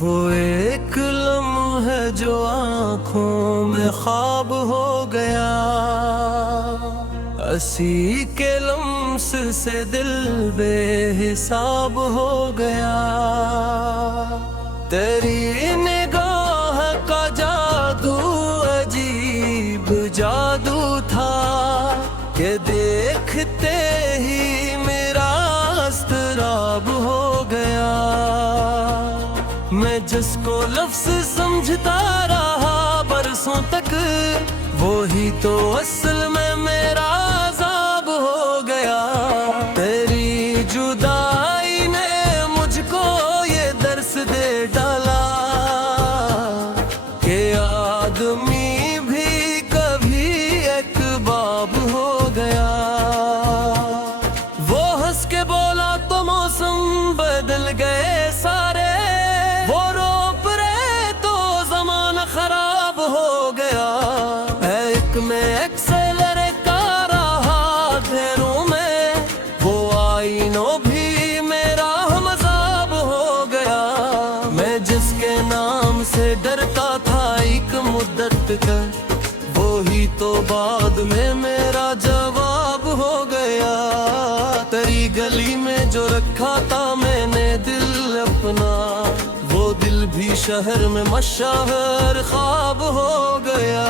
وہ ایک لمحہ جو آنکھوں میں خواب ہو گیا، اسی کے لمس سے دل بے حساب ہو گیا۔ تیری نگاہ کا جادو عجیب جادو تھا کہ دیکھتے ہی میرا اضطراب ہو گیا۔ میں جس کو لفظ سمجھتا رہا برسوں تک، وہی تو اصل میں میرا عذاب ہو گیا۔ تیری جدائی نے مجھ کو یہ درس دے ڈالا کہ آدمی بھی کبھی ایک باب ہو گیا۔ وہ ہنس کے بولا تو موسم بدل گئے سارے، وہ رو پڑے تو زمانہ خراب ہو گیا۔ ایک میں ایکسلریٹ کر رہا دھیروں میں، وہ آئینوں بھی میرا مذاب ہو گیا۔ میں جس کے نام سے ڈرتا تھا ایک مدت کا، وہی تو بعد میں میرا جواب ہو گیا۔ تیری گلی میں جو رکھا تھا میں نے دل اپنا، وہ دل بھی شہر میں مشہور خواب ہو گیا۔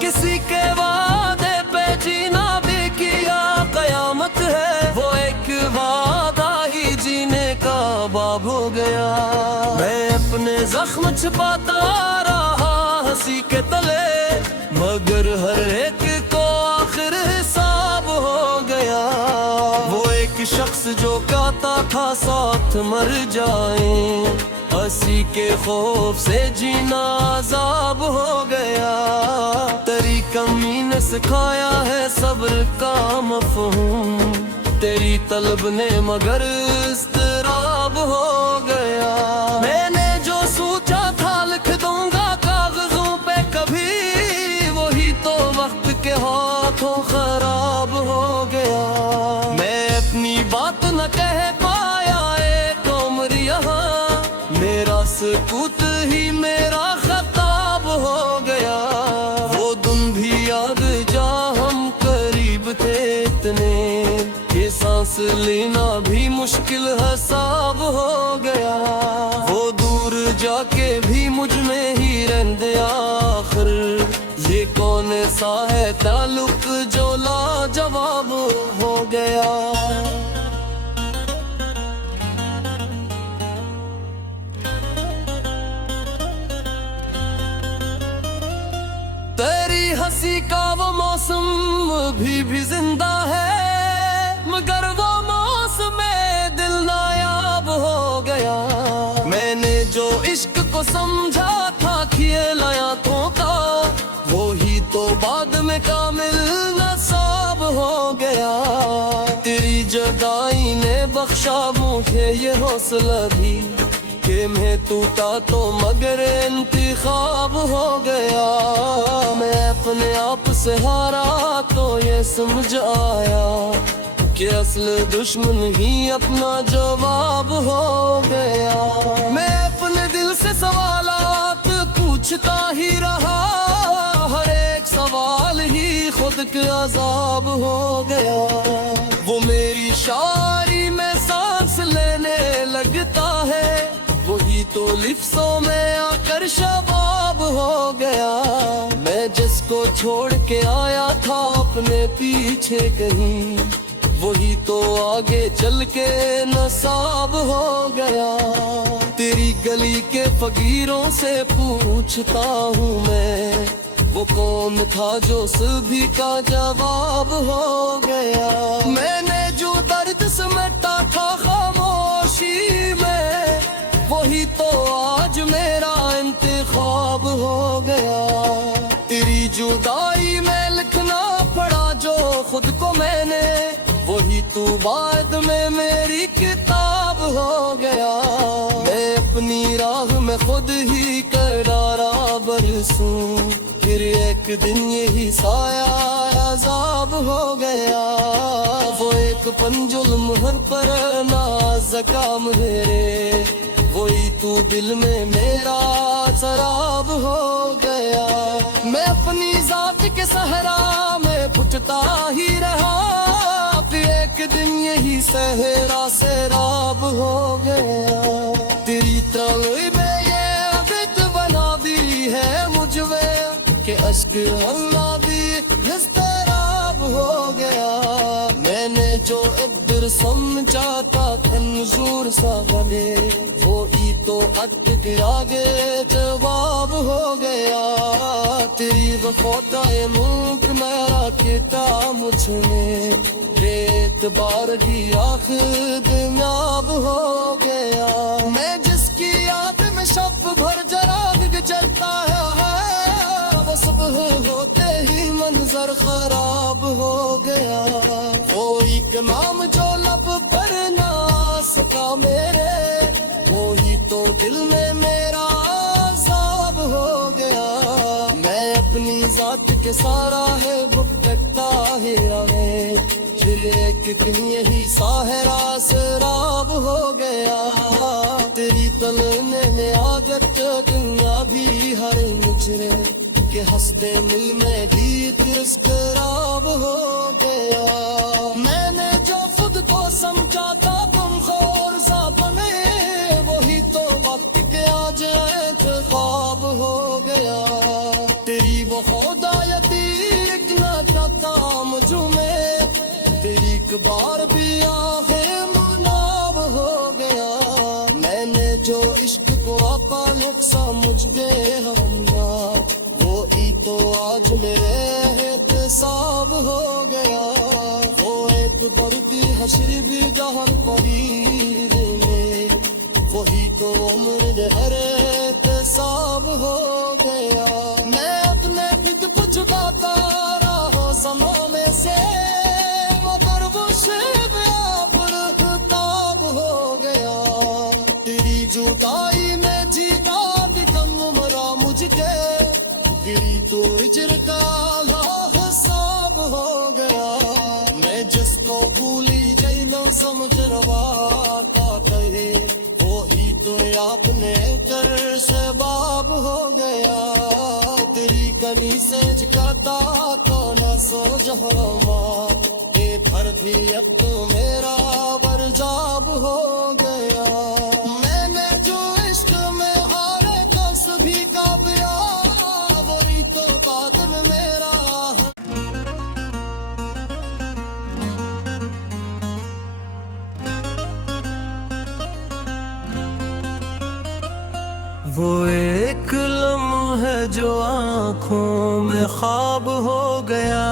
کسی کے وعدے پہ جینا بھی کیا قیامت ہے، وہ ایک وعدہ ہی جینے کا باب ہو گیا۔ میں اپنے زخم چھپاتا رہا ہنسی کے تلے، مگر ہر ایک کو آخر حساب ہو گیا۔ وہ ایک شخص جو کہتا تھا ساتھ مر جائیں، ہنسی کے خوف سے جینا عذاب ہو گیا۔ تیری کمی نے سکھایا ہے صبر کا مفہوم، تیری طلب نے مگر اضطراب ہو گیا۔ میں نے جو سوچا تھا لکھ دوں گا کاغذوں پہ کبھی، وہی تو وقت کے ہاتھوں خراب ہو گیا۔ میں اپنی بات نہ کہہ پایا ایک عمر یہاں، میرا سکوت ہی میرا خطاب ہو گیا۔ وہ دن بھی یاد جا ہم قریب تھے اتنے کہ سانس لینا بھی مشکل حساب ہو گیا۔ وہ دور جا کے بھی مجھ میں ہی رہندے آخر، یہ کون سا ہے تعلق جو لاجواب ہو گیا۔ تیری ہنسی کا وہ موسم بھی زندہ ہے، مگر وہ موسم دل نایاب ہو گیا۔ میں نے جو عشق کو سمجھا تھا کھیلایا تو کا، وہی تو بعد میں کامل نصاب ہو گیا۔ تیری جدائی نے بخشا مجھے یہ حوصلہ بھی کہ میں ٹوٹا تو مگر انتخاب ہو گیا۔ میں اپنے آپ سے ہارا تو یہ سمجھ آیا کہ اصل دشمن ہی اپنا جواب ہو گیا۔ میں اپنے دل سے سوالات پوچھتا ہی رہا، ہر ایک سوال ہی خود کے عذاب ہو گیا۔ وہ میری شاعری میں سانس لینے لگتا ہے، وہی تو لفظوں میں آ کر شباب ہو گیا۔ میں جس کو چھوڑ کے آیا تھا اپنے پیچھے کہیں، وہی تو آگے چل کے نصاب ہو گیا۔ تیری گلی کے فقیروں سے پوچھتا ہوں میں، وہ کون تھا جو سبھی کا جواب ہو گیا۔ میں نے جو درد سمیٹا تھا خاموشی میں، وہی تو آج میرا انتخاب ہو گیا۔ تیری جدائی میں لکھنا پڑا جو خود کو میں نے، وہی تو بعد میں میری کتاب ہو گیا۔ میں اپنی راہ میں خود ہی کرارا برسوں، پھر ایک دن یہی سایہ عذاب ہو گیا۔ وہ ایک پنجل مہر پر ناز کا میرے، وہی تو دل میں میرا سراب ہو گیا. میں اپنی ذات کے صحرا میں پھٹتا ہی رہا، پھر ایک دن یہی صحرا سیراب ہو گیا. تیری تنگی میں یہ عادت بنا دی ہے مجھ میں کہ اشک اللہ بھی اضطراب ہو گیا. میں نے جو ادھر سمجھا تھا کنزور سا بنے، وہی تو اٹک کے آگے جواب ہو گیا. تیری وفاداری ملک میرا کٹا مجھ میں، اعتبار کی آخر کامیاب ہو گیا. میں جس کی یاد میں شب بھر جراگ جلتا ہے، وہ صبح ہوتے ہی منظر خراب ہو گیا. وہ ایک نام جو لب پر نہ سکا میرے، وہی تو دل میں میرا عذاب ہو گیا. میں اپنی ذات کے سارا ہے بھٹکتا ہی رہے، پھر ایک دن یہی صحرا سیراب ہو گیا. تیری تلنے میں عادت دنیا بھی ہر مجرے کہ ہنستے مل میں بھی ترسکراب ہو گیا. میں نے جو خود کو سمجھا تھا تم خور سا بنے، وہی تو وقت کے آج خواب ہو گیا. تیری وہ خدایتی اتنا چاہتا مجھ میں، تیری ایک بار بھی آخر مناب ہو گیا. میں نے جو عشق کو پالک سمجھ گئے ہمارا، وہی تو آج میرے احتساب ہو گیا. وہ ایک بڑھتی حشر بھی جہاں قریب میں، وہی تو عمر ہر احتساب ہو گیا. میں اپنے خود کچھ گاتا رہا زمانے سے، مگر وہ شب آفتاب ہو گیا. تیری جدائی میں جیتا بھی کم عمرہ مجھ کے، تیری تو ہجر کا حساب ہو گیا. میں جس کو بھولی جیلو سمجھ روا کا کہے، وہی تو آپ نے کر سباب ہو گیا. تیری کمی سے جکاتا کون سو جہاں، اے بھر بھی اب تو میرا ورجاب ہو گیا. میں نے جو عشق میں ہارے کو سبھی کا پیا، وہی تو بعد میں میرا. وہ ایک لمحہ جو آنکھوں میں خواب ہو گیا،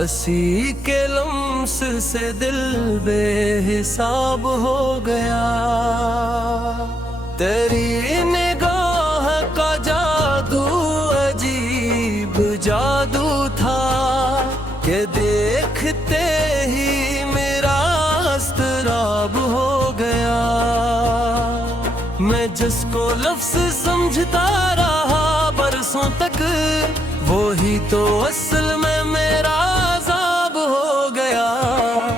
اسی کے لمس سے دل بے حساب ہو گیا. تیری نگاہ کا جادو عجیب جادو تھا کہ دیکھتے ہی میرا اضطراب ہو گیا. میں جس کو لفظ سمجھتا رہا برسوں تک، وہی تو اصل میں میرا عذاب ہو گیا.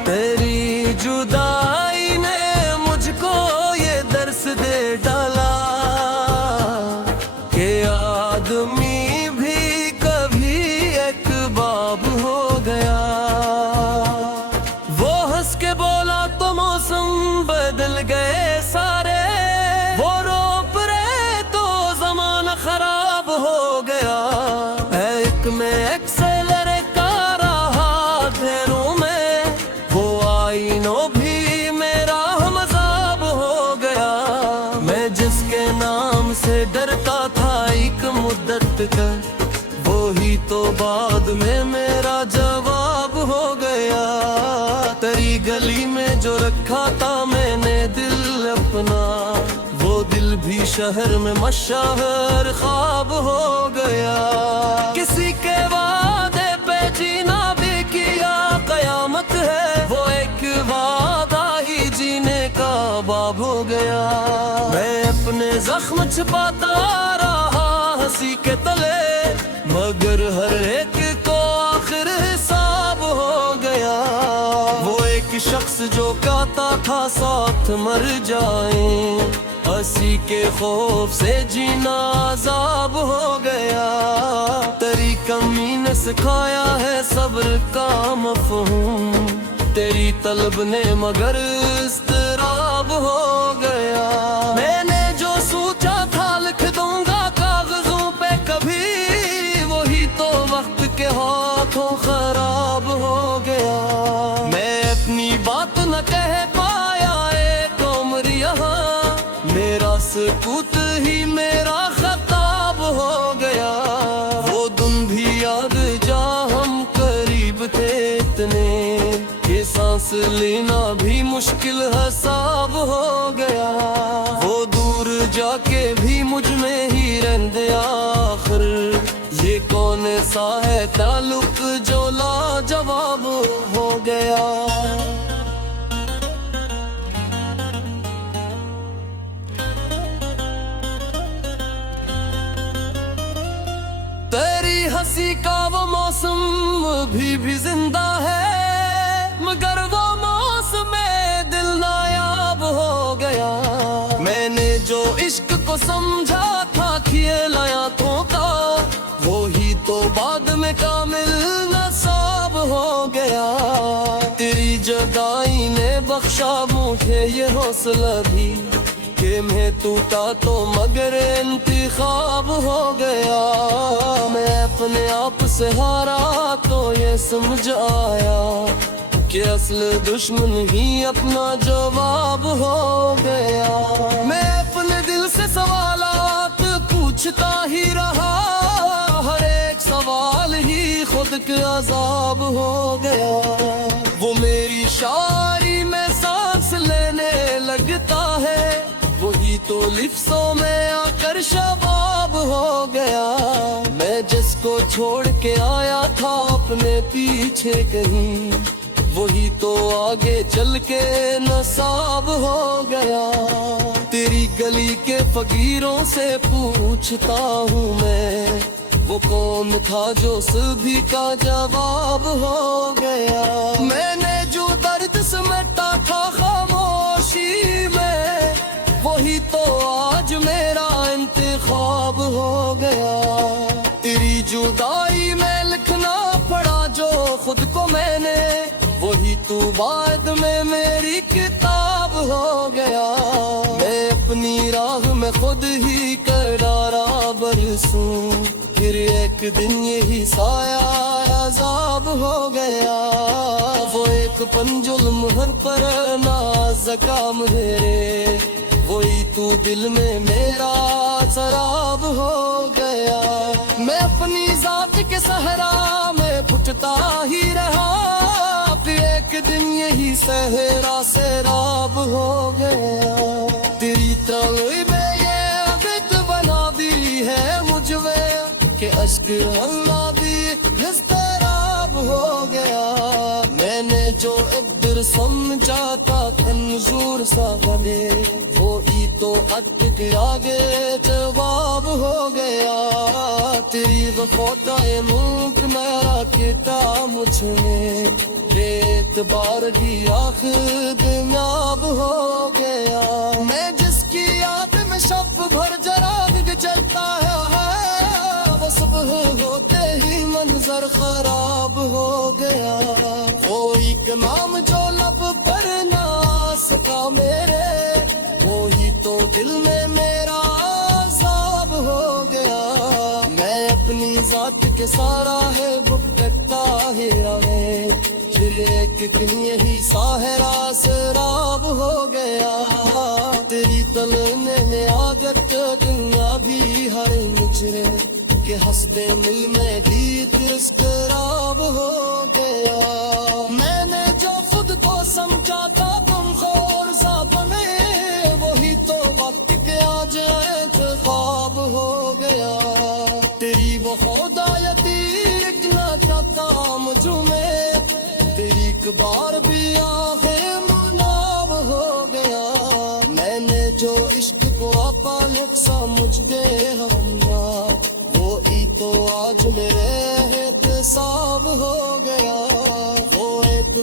تیری جدائی نے مجھ کو یہ درس دے ڈالا کہ آدمی بھی کبھی ایک باب ہو گیا. وہ ہنس کے بولا تو موسم بدل گئے سارے، وہ رو پڑے تو زمانہ خراب ہو گیا. ایک میں ایکسلر کا رہا دھیروں میں، وہ آئینوں بھی میرا مذاب ہو گیا. میں جس کے نام سے ڈرتا تھا ایک مدت کا، وہی تو بعد میں میرا جواب ہو گیا. تیری گلی میں جو رکھا تھا میں نے دل اپنا، وہ دل بھی شہر میں مشہور خواب ہو گیا. کسی کے وعدے پہ جینا بھی کیا قیامت ہے، وہ ایک وعدہ ہی جینے کا باب ہو گیا. میں اپنے زخم چھپاتا رہا ہنسی کے تلے، مگر ہر ایک کو آخر حساب ہو گیا. وہ ایک شخص جو کہتا تھا ساتھ مر جائیں، ہنسی کے خوف سے جینا عذاب ہو گیا، تیری کمی نے سکھایا ہے صبر کا مفہوم، تیری طلب نے مگر اضطراب ہو گیا، میں نے جو سوچا تھا لکھ دوں گا کاغذوں پہ کبھی، وہی تو وقت کے ہاتھوں خراب ہو گیا، میں اپنی بات نہ کہہ پایا ایک عمر یہاں، میرا سکوت ہی میرا خطاب ہو گیا، وہ دن بھی یاد جا ہم قریب تھے اتنے، یہ سانس لینا بھی مشکل حساب ہو گیا، وہ دور جا کے بھی مجھ میں ہی رہندے آخر، یہ کون سا ہے تعلق جو لاجواب ہو گیا۔ تیری ہنسی کا وہ موسم بھی زندہ ہے، مگر وہ موسم دل نایاب ہو گیا، میں نے جو عشق کو سمجھا تھا کھیلایا تو کا، وہی تو بعد میں کامل نصاب ہو گیا، تیری جدائی نے بخشا مجھے یہ حوصلہ بھی کہ میں ٹوٹا تو مگر انتخاب ہو گیا، میں اپنے آپ سے ہارا تو یہ سمجھ آیا کہ اصل دشمن ہی اپنا جواب ہو گیا، میں اپنے دل سے سوالات پوچھتا ہی رہا، ہر ایک سوال ہی خود کے عذاب ہو گیا، وہ میری شاعری میں سانس لینے لگتا ہے، وہی تو لفظوں میں آ کر شباب ہو گیا، میں جس کو چھوڑ کے آیا تھا اپنے پیچھے کہیں، وہی تو آگے چل کے نصاب ہو گیا، تیری گلی کے فقیروں سے پوچھتا ہوں میں، وہ کون تھا جو سبھی کا جواب ہو گیا، میں نے جو درد سمیٹا تھا خاموشی میں، وہی تو آج میرا انتخاب ہو گیا، تیری جدائی میں لکھنا پڑا جو خود کو میں نے، وہی تو بعد میں میری کتاب ہو گیا، میں اپنی راہ میں خود ہی کرارا برسوں، پھر ایک دن یہی سایہ عذاب ہو گیا، وہ ایک پنجل مہر پر نازکا میرے، وہی تو دل میں میرا سراب ہو گیا، میں اپنی ذات کے صحرا میں پھٹتا ہی رہا، پھر ایک دن یہی صحرا سیراب ہو گیا، تیری تنگی میں یہ عادت بنا دی ہے مجھ میں کہ اشک اللہ بھی اضطراب ہو گیا، میں نے جو ابر سمجھا تھا کنزور سا بنے، وہی تو اٹک کے آگے جواب ہو گیا، تیری وفادائے ملک میرا کٹا مجھ میں، بے اعتبار کی آخر کامیاب ہو گیا، میں جس کی یاد میں شب بھر جراغ جلتا ہے، وہ صبح ہوتے ہی منظر خراب ہو گیا، وہی کا نام جو لب پر نہ سکا میرے، وہی تو دل میں میرا عذاب ہو گیا، میں اپنی ذات کے سارا ہے بھٹکتا ہی رہے، پھر ایک دن یہی ساحرہ سراب ہو گیا، تیری تلنے میں عادت دنیا بھی ہر مجرے کہ ہنستے مل میں ہی ترسکراب ہو گیا، میں نے جو خود کو سمجھا تھا تم خور سا بنے، وہی تو وقت کے آج ایک خواب ہو گیا، تیری وہ خدایتی اتنا چاہتا مجھ میں، تیری ایک بار بھی آخر مناب ہو گیا، میں نے جو عشق کو اپالک سمجھ گئے ہمارا، تو آج میرے احتساب ہو گیا، وہ ایک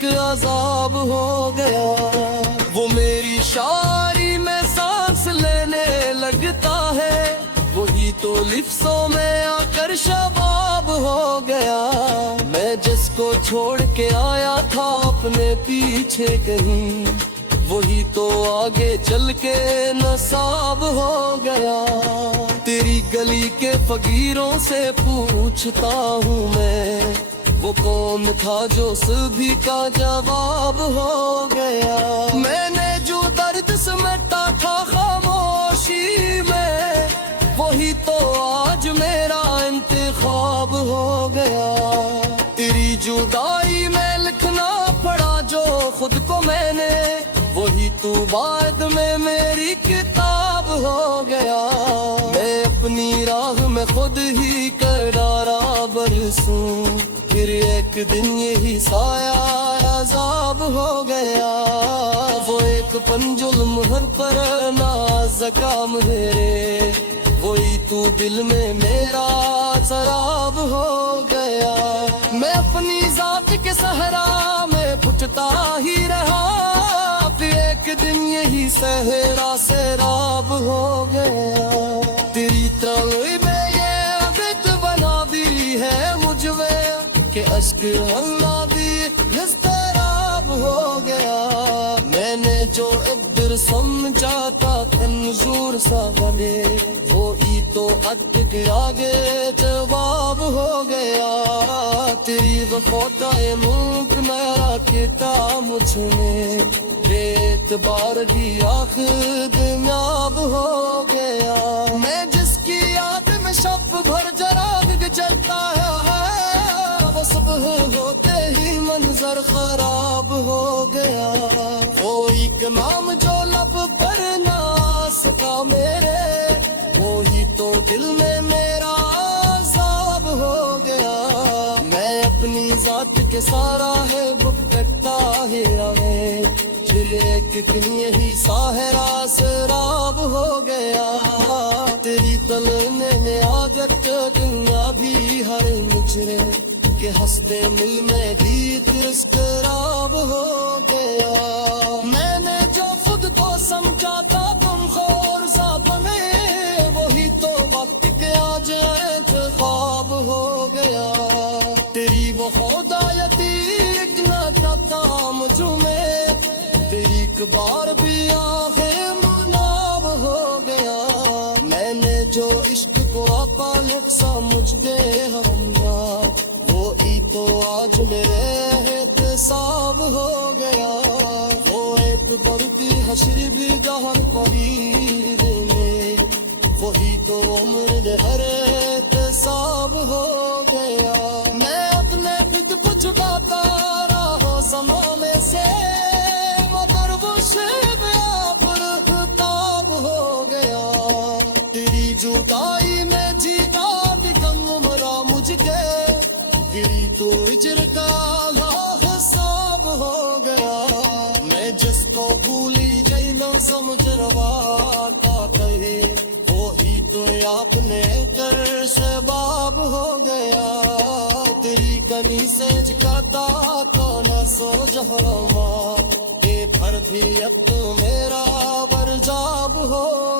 کے عذاب ہو گیا. وہ میری شاعری میں سانس لینے لگتا ہے, وہی تو لفظوں میں آ کر شباب ہو گیا. میں جس کو چھوڑ کے آیا تھا اپنے پیچھے کہیں, وہی تو آگے چل کے نصاب ہو گیا. تیری گلی کے فقیروں سے پوچھتا ہوں میں, وہ کون تھا جو سبھی کا جواب ہو گیا. میں نے جو درد سمیٹا تھا خاموشی میں, وہی تو آج میرا انتخاب ہو گیا. تیری جدائی میں لکھنا پڑا جو خود کو میں نے, وہی تو بعد میں میری کتاب ہو گیا. میں اپنی راہ میں خود ہی کرارا برسوں, پھر ایک دن یہی سایہ عذاب ہو گیا. وہ ایک پنجل مہر پر نازکا میرے, وہی تو دل میں میرا سراب ہو گیا. میں اپنی ذات کے صحرا میں پھٹتا ہی رہا, پھر ایک دن یہی صحرا سیراب ہو گیا. تیری تنگی میں یہ عادت بنا دی ہے مجھ میں کہ اشک اللہ بھی اضطراب ہو گیا. میں نے جو ابدر سمجھا تھا کنزور سا بنے, وہی تو اٹک کے آگے جواب ہو گیا. تیری وفا ملک میرا کتا مجھ میں, اعتبار کی آخر کامیاب ہو گیا. میں جس کی یاد میں شب بھر جراغ جلتا ہے, وہ صبح ہوتے ہی منظر خراب ہو گیا. وہی کا نام جو لب پر نہ سکا میرے, وہی تو دل میں میرا عذاب ہو گیا. میں اپنی ذات کے سارا ہے بھٹکتا ہی رہے, پھر ایک دن یہی ساحرہ سراب ہو گیا. تیری تلنے میں عادت دنیا بھی ہر مجرے, کہ ہنستے مل میں بھی ترسکراب ہو گیا. میں نے جو خود کو سمجھا تھا تم خور سا بنے, وہی تو وقت کے آج انتخاب ہو گیا. تیری وہ خدایتی اتنا چاہتا مجھ میں, تیری اقبار بھی آخر مناب ہو گیا. میں نے جو عشق کو پالک سمجھ گئے ہم یار, وہی تو آج میرے احتساب ہو گیا. وہ اعتبار کی حشر بھی جہاں قریب میں, وہی تو عمر ہر احتساب ہو گیا. میں اپنے خود کو چھپاتا رہا زمانے سے, مگر وہ شب آپ خطاب ہو گیا. تیری جدائی میں جیتا دکھنگ مرا مجھ کے, تیری تو ہجر کا حساب ہو گیا. میں جس کو بھولی جیلو سمجھ روا کا کہے, وہی تو آپ نے کر سباب ہو گیا. تیری کنی سے جکاتا کانا سو جہرما, بے پھر تھی اب تو میرا ورجاب ہو